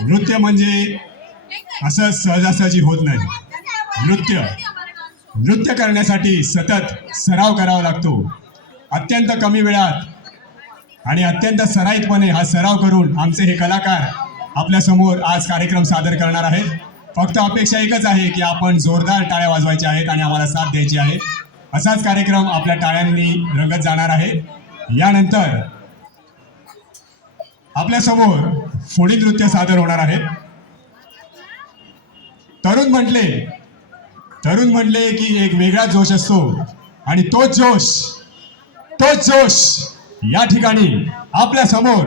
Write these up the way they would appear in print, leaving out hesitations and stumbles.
नृत्य म्हणजे असं सहजासहजी होत नाही. नृत्य करण्यासाठी सतत सराव करावा लागतो. अत्यंत कमी वेळात आणि अत्यंत सराईतपणे हा सराव करून आमचे हे कलाकार आपल्या समोर आज कार्यक्रम सादर करणार आहेत. फक्त अपेक्षा एकच आहे की आपण जोरदार टाळ्या वाजवायच्या आहेत आणि आम्हाला साथ द्यायची आहे. असाच कार्यक्रम आपल्या टाळ्यांनी रंगत जाणार आहे. यानंतर आपल्या समोर फोडी नृत्य सादर होणार आहे. तरुण म्हटले की एक वेगळा जोश असतो आणि तोच जोश या ठिकाणी आपल्या समोर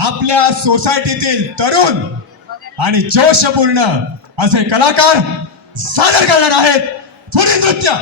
आपल्या सोसायटीतील तरुण आणि जोशपूर्ण असे कलाकार सादर करणार आहेत फोडी नृत्य.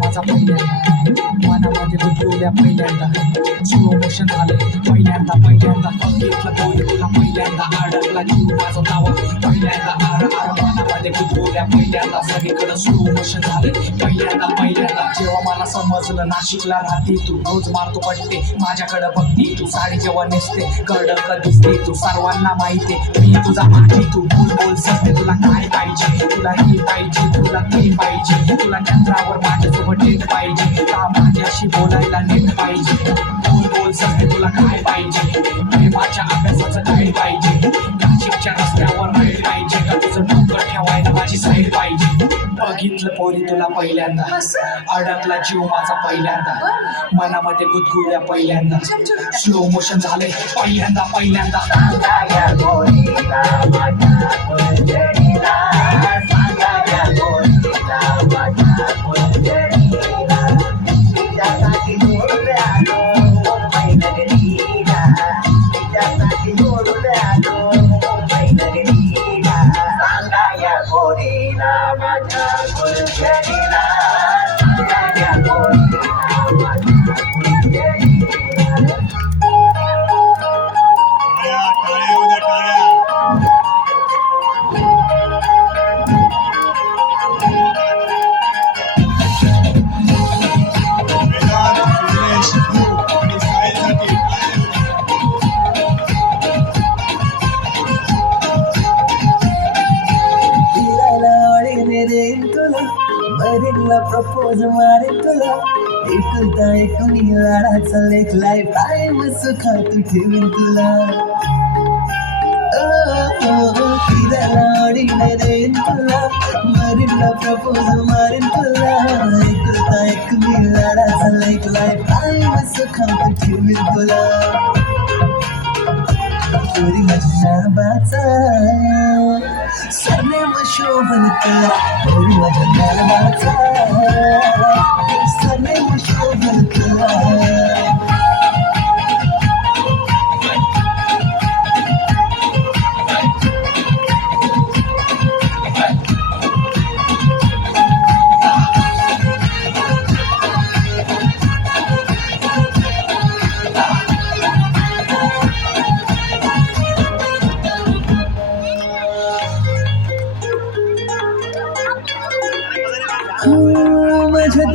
माझा पहिल्यांदा मनामध्ये बुडवल्या पहिल्यांदा स्लो मोशन झाले पहिल्यांदा बघितलं पोरी तुला पहिल्यांदा अडकला जीव माझा दावा पहिल्यांदा मनामध्ये बुडवल्या पहिल्यांदा सगळीकडे स्लो मोशन झाले पहिल्यांदा जेव्हा मला समजलं नाशिकला राहते तू रोज मारतो पडते माझ्याकडे बघती तू साडी जेव्हा नेसते कडक दिसते तू सर्वांना माहिती मी तुझा माझी तू बोल सत्य तुला काय पाहिजे तुला हे पाहिजे तुला ते पाहिजे तुला चंद्रावर माझ्यासोबत डेट पाहिजे का माझ्याशी बोलायला नीट पाहिजे बोल सत्य तुला काय पाहिजे प्रेमाच्या अभ्यासाचं काय पाहिजे नाशिकच्या रस्त्यावर राहील पाहिजे का तुझं डोकं ठेवायला माझी साईड पाहिजे बघितलं पोरी तुला पहिल्यांदा अडकला जीव माझा पहिल्यांदा मनामध्ये गुदगुल्या पहिल्यांदा स्लो मोशन झाले पहिल्यांदा प्रपोज मारे तुला एकुलता एक मी लाडाचा लेख लाईफ टाइम सुखात ठेवीन तुला फिरायला आवडीने देईन तुला मरीनला प्रपोज मारेन तुला एकुलता एक मी लाडाचा लेख लाईफ टाइम सुखात ठेवीन तुला चोरी माझ्या नाबाचा सरनेम शोभन तुला चोरी माझ्या नाबाचा सरनेम शोभन तुला माझ्या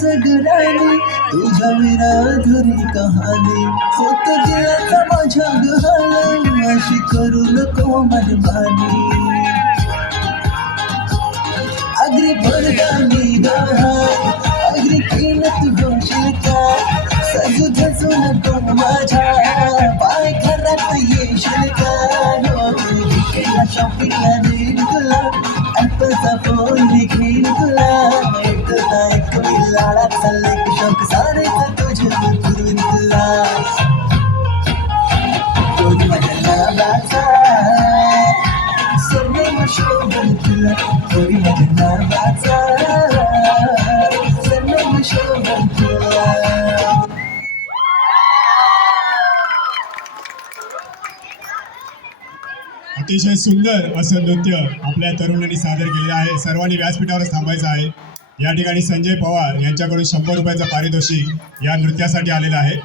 सगळ्यांनी तुझ्या विराधुरी कहाणी होत दिलाचा माझ्या गहाण अशी करू नको मनमानी अग्री पडतानी गहाण अग्री केलं तू होशील का सजू धजू नको माझ्या पाय घरात येशील का केला शॉपिंगला देईन तुला ॲपलचा फोन घेईन तुला ऐकता ऐक मी लाडा चालले की शौक सारेचा तुझे फिरवीन तुला तोच माझ्या नावाचा सर्व शोभन तुला तोरी माझ्या नावाचा सर्व शोभन तुला अतिशय सुंदर असं नृत्य आपल्या तरुणांनी सादर केलेलं आहे. सर्वांनी व्यासपीठावरच थांबायचं आहे. या ठिकाणी संजय पवार यांच्याकडून 100 रुपयाचं पारितोषिक या नृत्यासाठी आलेलं आहे.